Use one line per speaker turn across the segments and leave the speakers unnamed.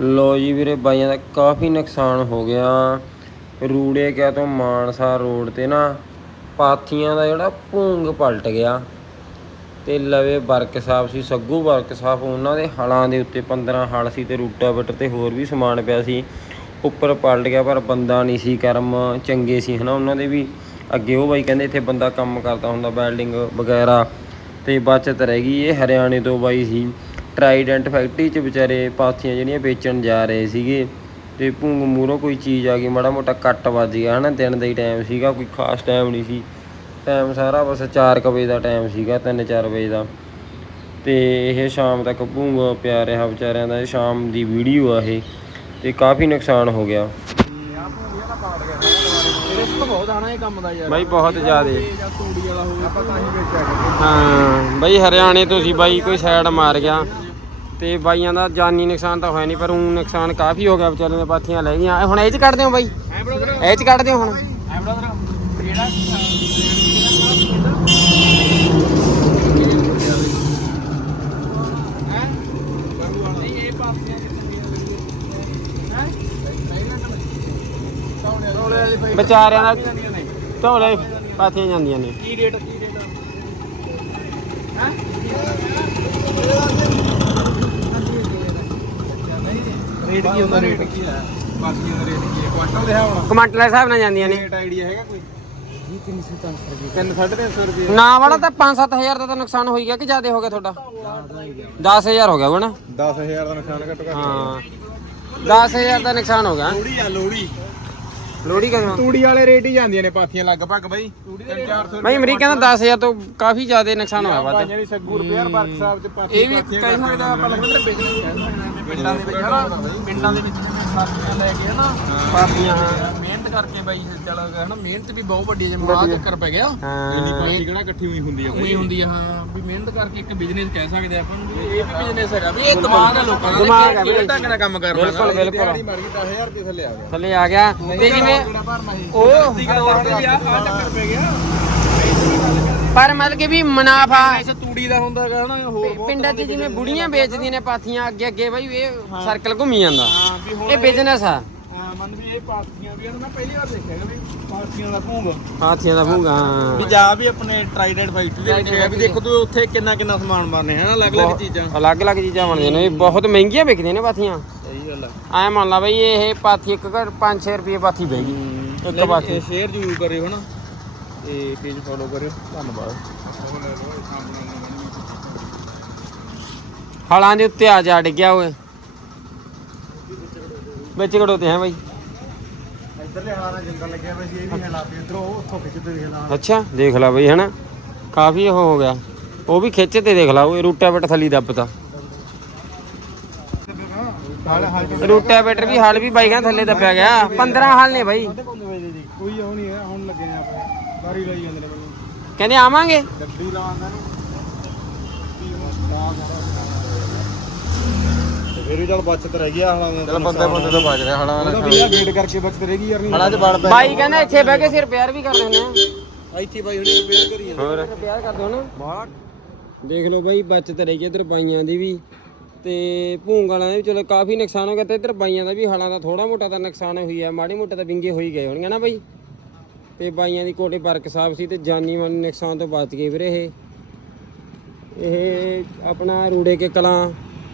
ਲੋ ਜੀ ਵੀਰੇ ਬਾਈਆਂ ਦਾ ਕਾਫੀ ਨੁਕਸਾਨ ਹੋ ਗਿਆ। ਰੂੜੇ ਕਿਆ ਤੋਂ ਮਾਨਸਾ ਰੋਡ ਤੇ ਨਾ ਪਾਥੀਆਂ ਦਾ ਜਿਹੜਾ ਭੂੰਗ ਪਲਟ ਗਿਆ। ਤੇ ਲਵੇ ਵਰਕਸ਼ਾਪ ਸੀ, ਸੱਗੂ ਵਰਕਸ਼ਾਪ ਉਹਨਾਂ ਦੇ ਹਲਾਂ ਦੇ ਉੱਤੇ 15 ਹਲ ਸੀ ਤੇ ਰੂਟਾਵੀਟਰ ਤੇ ਹੋਰ ਵੀ ਸਮਾਨ ਪਿਆ ਸੀ। ਉੱਪਰ ਪਲਟ ਗਿਆ ਪਰ ਬੰਦਾ ਨਹੀਂ ਸੀ ਕਰਮ, ਚੰਗੇ ਸੀ ਹਨਾ ਉਹਨਾਂ ਦੇ ਵੀ। ਅੱਗੇ ਉਹ ਬਾਈ ਕਹਿੰਦੇ ਇੱਥੇ ਬੰਦਾ ਕੰਮ ਕਰਦਾ ਹੁੰਦਾ, ਵੈਲਡਿੰਗ ਵਗੈਰਾ ਤੇ ਬਚਤ ਰਹਿ ਗਈ, ਇਹ ਹਰਿਆਣੇ ਤੋਂ ਬਾਈ ਸੀ। ਟਰਾਈਡੈਂਟ ਫੈਕਟਰੀ 'ਚ ਵਿਚਾਰੇ ਪਾਥੀਆਂ ਜਿਹੜੀਆਂ ਵੇਚਣ ਜਾ ਰਹੇ ਸੀਗੇ ਤੇ ਭੂੰਗ ਮੂਹਰੋਂ ਕੋਈ ਚੀਜ਼ ਆ ਗਈ, ਮਾੜਾ ਮੋਟਾ ਕੱਟ ਵੱਜ ਗਿਆ ਹੈ ਨਾ ਦਿਨ ਦਾ ਹੀ ਟਾਈਮ ਸੀਗਾ, ਕੋਈ ਖਾਸ ਟਾਈਮ ਨਹੀਂ ਸੀ। ਟਾਈਮ ਸਾਰਾ ਬਸ 4 ਵਜੇ ਦਾ ਟਾਈਮ ਸੀਗਾ 3-4 ਵਜੇ ਦਾ। ਤੇ ਇਹ ਸ਼ਾਮ ਤੱਕ ਭੂੰਗ ਪਿਆ ਰਿਹਾ ਵਿਚਾਰਿਆਂ ਦਾ, ਇਹ ਸ਼ਾਮ ਦੀ ਵੀਡੀਓ ਆ ਇਹ, ਤੇ ਕਾਫੀ ਨੁਕਸਾਨ ਹੋ ਗਿਆ।
ਬਹੁਤ ਆਣਾ ਇਹ ਕੰਮ ਦਾ ਯਾਰ
ਬਾਈ, ਬਹੁਤ ਜ਼ਿਆਦੇ।
ਹਾਂ,
ਬਾਈ, ਹਰਿਆਣੇ ਤੋਂ ਸੀ ਬਾਈ, ਕੋਈ ਸਾਈਡ ਮਾਰ ਗਿਆ। ਤੇ ਬਾਈਆਂ ਦਾ ਜਾਨੀ ਨੁਕਸਾਨ ਤਾਂ ਹੋਇਆ ਨਹੀਂ ਪਰ ਉਹ ਨੁਕਸਾਨ ਕਾਫੀ ਹੋ ਗਿਆ ਵਿਚਾਰਿਆਂ ਦੇ ਪਾਥੀਆਂ ਲੈ ਗਈਆਂ। ਇਹ ਹੁਣ ਇਹ ਚ ਕੱਢਦੇ ਹੋ ਬਾਈ? ਇਹ ਚ ਕੱਢਦੇ ਹੋ ਹੁਣ? ਵਿਚਾਰਿਆਂ ਦਾ ਢੋਲੇ ਪਾਥੀਆਂ ਜਾਂਦੀਆਂ ਨੇ।
ਕੀ ਰੇਟ ਕੀ ਰੇਟ ਹੈ? ਰੇਟ ਕੀ ਹੁੰਦਾ ਰੇਟ? ਕੀ ਹੈ? ਬਾਕੀਆਂ ਦਾ ਰੇਟ ਕੀ ਹੈ? ਕੁਆਂਟਲ ਦੇ ਹੁਣ
ਕਮਾਂਟਲ ਦੇ ਹਿਸਾਬ ਨਾਲ ਜਾਂਦੀਆਂ ਨੇ।
ਰੇਟ ਆਈਡੀਆ ਹੈਗਾ ਕੋਈ? 300 ਰੁਪਏ।
ਨਾ ਵਾਲਾ ਤਾਂ 5-7000 ਦਾ ਤਾਂ ਨੁਕਸਾਨ ਹੋਈ ਗਿਆ ਕਿ ਜ਼ਿਆਦਾ ਹੋ ਗਿਆ ਤੁਹਾਡਾ? 10000 ਹੋ ਗਿਆ ਬਣਾ
10000 ਦਾ ਨੁਕਸਾਨ ਘੱਟ ਘੱਟ
ਹਾਂ 10000 ਦਾ ਨੁਕਸਾਨ ਹੋ ਗਿਆ।
ਲੋੜੀ ਆ ਲੋੜੀ
ਲੋੜੀ ਕਦੋਂ?
ਤੂੜੀ ਵਾਲੇ ਰੇਟ ਹੀ ਜਾਂਦੀਆਂ ਨੇ ਪਾਥੀਆਂ ਲਗਭਗ ਬਈ। 3-400
ਬਾਈ ਅਮਰੀਕਾ ਦਾ 10000 ਤੋਂ ਕਾਫੀ ਜ਼ਿਆਦਾ ਨੁਕਸਾਨ ਹੋਇਆ ਵੱਧ।
ਪਾਈਆਂ ਵੀ ਸੱਗੂ ਰਿਪੇਅਰ ਵਰਕਸ਼ਾਪ ਚ ਪਾਥੀਆਂ
ਇਹ ਵੀ ਕਹਿ ਸਕਦੇ ਆਪਾਂ
ਬਿਜ਼ਨਸ ਪਿੰਡਾਂ ਦੇ ਵਿੱਚ। ਹਨਾ ਪਿੰਡਾਂ ਦੇ ਵਿੱਚ ਸਾਥੀਆਂ ਲੈ ਕੇ ਹਨਾ ਪਾਥੀਆਂ ਕਰਕੇ ਬਾਈ ਚੱਲ ਹਨਾ ਮਿਹਨਤ ਵੀ ਬਹੁਤ ਵੱਡੀ ਹੈ ਆਹ ਚੱਕਰ ਪੈ ਗਿਆ।
ਹਾਂ।
ਪਾਥੀ ਕਿਹੜਾ ਇਕੱਠੀ ਹੋਈ ਹੁੰਦੀ ਆ ਉਹੀ ਹੁੰਦੀ ਆ ਹਾਂ ਵੀ ਮਿਹਨਤ ਕਰਕੇ ਇੱਕ ਬਿਜ਼ਨਸ ਕਹਿ ਸਕਦੇ ਆਪਾਂ ਨੂੰ ਵੀ ਇਹ ਵੀ ਬਿਜ਼ਨਸ ਹੈਗਾ ਵੀ ਇਹ ਦਿਮਾਗ ਹੈ ਲੋਕਾਂ ਦਾ।
ਦਿਮਾਗ ਹੈ
ਇਹ
ਬਈ।
ਢੰਗ ਨਾਲ ਕੰਮ ਕਰਨਾ।
ਬਿਲਕੁਲ, ਬਿਲਕੁਲ।
ਮਰ ਗਈ 10000 ਰੁਪਏ ਥੱਲੇ ਆ ਗਿਆ।
ਥੱਲੇ ਆ ਗਿਆ। ਤੇ ਜਿਵੇਂ ਉਹ
ਦੀ ਗੱਲ ਆ ਆ ਚੱਕਰ ਪੈ ਗਿਆ।
ਪਰ ਮਤਲਬ ਕਿ ਵੀ ਮੁਨਾਫਾ
ਐਸਾ ਤੂੜੀ ਦਾ ਹੁੰਦਾ ਹੈਗਾ ਨਾ ਹੋਰ
ਪਿੰਡਾਂ 'ਚ ਜਿਵੇਂ ਬੁੜੀਆਂ ਵੇਚਦੀਆਂ ਨੇ ਪਾਥੀਆਂ ਅੱਗੇ ਅੱਗੇ ਬਾਈ ਇਹ ਸਰਕਲ ਘੁੰਮੀ ਜਾਂਦਾ।
ਹਾਂ ਵੀ ਹੁਣ
ਇਹ ਬਿਜ਼ਨਸ ਆ।
ਮੰਨ ਵੀ ਇਹ ਪਾਰਟੀਆਂ ਵੀ ਆ ਮੈਂ ਪਹਿਲੀ ਵਾਰ ਦੇਖਿਆ ਹੈਗਾ ਵੀ ਪਾਰਟੀਆਂ ਦਾ ਭੂੰਗ
ਹਾਥੀਆਂ ਦਾ ਭੂੰਗਾ
ਵੀ ਜਾ ਵੀ ਆਪਣੇ ਟਰਾਈਡੈਂਟ ਫੈਕਟਰੀ ਦੇ ਵਿੱਚ ਹੈ ਵੀ ਦੇਖੋ ਤੂੰ ਉੱਥੇ ਕਿੰਨਾ ਕਿੰਨਾ ਸਮਾਨ ਬਣਨੇ ਹੈ ਨਾ ਅਲੱਗ-ਅਲੱਗ ਚੀਜ਼ਾਂ।
ਅਲੱਗ-ਅਲੱਗ ਚੀਜ਼ਾਂ ਬਣਦੀਆਂ ਨੇ ਇਹ ਬਹੁਤ ਮਹਿੰਗੀਆਂ ਵਿਕਦੀਆਂ ਨੇ ਪਾਥੀਆਂ।
ਸਹੀ ਗੱਲ
ਐ ਮੰਨ ਲਾ ਬਈ ਇਹ ਪਾਥੀ ਇੱਕ ਘਰ 5-6 ਰੁਪਏ ਪਾਥੀ ਪੈਗੀ ਇੱਕ ਪਾਥੀ।
ਸ਼ੇਅਰ ਜ਼ਰੂਰ ਕਰਿਓ ਹਨਾ ਤੇ ਪੇਜ ਫੋਲੋ ਕਰਿਓ। ਧੰਨਵਾਦ।
ਹਲਾਂ ਦੇ ਉੱਤੇ ਆ ਜਾ ਡਿੱਗਿਆ ਓਏ। ਵਿੱਚ ਘੜੋਤੇ ਹੈ ਬਾਈ।
ਇੱਧਰਲੇ ਹਾਲਾਂ ਨਾਲ ਜੰਗਲ ਲੱਗਿਆ ਹੋਇਆ ਸੀ ਇਹ ਵੀ ਹਲਾਤੇ ਇਧਰੋਂ ਉੱਥੋਂ ਖਿੱਚਦੇ ਦੇਖ ਲਾ।
ਅੱਛਾ ਦੇਖ ਲੈ ਬਈ ਹਨਾ? ਕਾਫੀ ਉਹ ਹੋ ਗਿਆ। ਉਹ ਵੀ ਖਿੱਚ ਤੇ ਦੇਖ ਲਾ ਉਹ ਰੂਟਾ ਬਟ ਥੱਲੀ ਦੱਬਤਾ ਰੂਟਾ ਬੈਟਰ ਵੀ ਹਲ ਵੀ ਬਾਈਕਾਂ ਥੱਲੇ ਦੱਬਿਆ ਗਿਆ। 15 ਹਲ ਨੇ ਬਾਈ।
ਕੋਈ ਉਹ ਨਹੀਂ ਹੈ ਹੁਣ ਲੱਗੇ ਆ ਆਪਾਂ। ਬਾਰੀ ਲਈ ਜਾਂਦੇ ਨੇ ਮੈਨੂੰ।
ਕਹਿੰਦੇ ਆਵਾਂਗੇ?
ਡੱਬੀ ਲਾਉਂਦਾ ਨੂੰ। ਫਿਰ ਵੀ ਚੱਲ ਬਚਤ ਰਹਿ ਗਿਆ ਹਾਲਾਂ ਦਾ
ਚਲ ਬੰਦੇ ਬੰਦੇ ਤੋਂ ਬਚ ਰਿਹਾ ਹਲਾਂ
ਉਹਦਾ ਵੀ ਵੇਟ ਕਰਕੇ ਬਚਤ ਰਹਿ ਗਈ ਯਾਰ ਨਹੀਂ ਹਾਲਾਂ 'ਚ ਵੜ
ਬਾਈ ਕਹਿੰਦਾ ਇੱਥੇ ਬਹਿ ਕੇ ਸਿਰ ਪਿਆਰ ਵੀ ਕਰ ਲੈਣੇ ਆ।
ਇੱਥੇ ਬਾਈ ਹੁਣੇ ਰਿਪੇਅਰ ਕਰੀ ਜਾਂਦੇ
ਹੋਰ? ਪਿਆਰ ਕਰ ਦੋ ਨਾ।
ਬਾਹਰ।
ਦੇਖ ਲਓ ਬਾਈ ਬਚਤ ਰਹੀ ਗਈ ਇਧਰ ਬਾਈਆਂ ਦੀ ਵੀ। ਤੇ ਭੂੰਗ ਵਾਲਿਆਂ ਦੇ ਵੀ ਚਲੋ ਕਾਫੀ ਨੁਕਸਾਨ ਹੋ ਗਿਆ ਤੇ ਇਧਰ ਬਾਈਆਂ ਦਾ ਵੀ ਹਾਲਾਂ ਦਾ ਥੋੜਾ ਮੋਟਾ ਤਾਂ ਨੁਕਸਾਨ ਹੋਈ ਆ ਮਾੜੀ ਮੋਟਾ ਤਾਂ ਵਿੰਗੇ ਹੋਈ ਗਏ ਹੋਣਗੇ ਨਾ ਬਾਈ। ਤੇ ਬਾਈਆਂ ਦੀ ਕੋਟੇ ਵਰਕ ਸਾਹਿਬ ਸੀ ਤੇ ਜਾਨੀ ਮਾਨੀ ਨੁਕਸਾਨ ਤੋਂ ਬਚ ਗਏ ਵੀਰੇ ਇਹ। ਇਹ ਆਪਣਾ ਰੂੜੇ ਕੇ ਕਲਾਂ।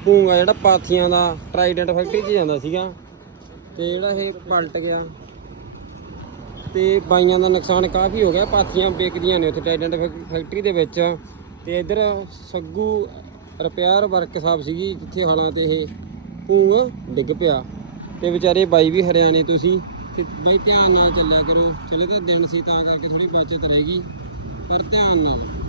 ਭੂੰਗਾ ਜਿਹੜਾ ਪਾਥੀਆਂ ਦਾ, ਟਰਾਈਡੈਂਟ ਫੈਕਟਰੀ 'ਚ ਜਾਂਦਾ ਸੀਗਾ। ਤੇ ਜਿਹੜਾ ਇਹ ਪਲਟ ਗਿਆ। ਤੇ ਬਾਈਆਂ ਦਾ ਨੁਕਸਾਨ ਕਾਫੀ ਹੋ ਗਿਆ, ਪਾਥੀਆਂ ਵਿਕਦੀਆਂ ਨੇ ਉੱਥੇ ਟਾਈਡੈਂਟ ਫੈਕਟਰੀ ਦੇ ਵਿੱਚ। ਤੇ ਇਧਰ ਸੱਗੂ ਰਿਪੇਅਰ ਵਰਕਸ਼ਾਪ ਸੀਗੀ, ਜਿੱਥੇ ਹਾਲਾਂ ਤੇ ਇਹ ਭੂੰਗ ਡਿੱਗ ਪਿਆ। ਤੇ ਵਿਚਾਰੇ ਬਾਈ ਵੀ ਹਰਿਆਣੇ ਤੁਸੀਂ ਸੀ। ਤੇ ਬਾਈ ਧਿਆਨ ਨਾਲ ਚੱਲਿਆ ਕਰੋ। ਚਲੇ ਤਾਂ ਦਿਨ ਸੀ, ਤਾਂ ਕਰਕੇ ਥੋੜੀ ਬਚਤ ਰਹੇਗੀ। ਪਰ ਧਿਆਨ ਨਾਲ।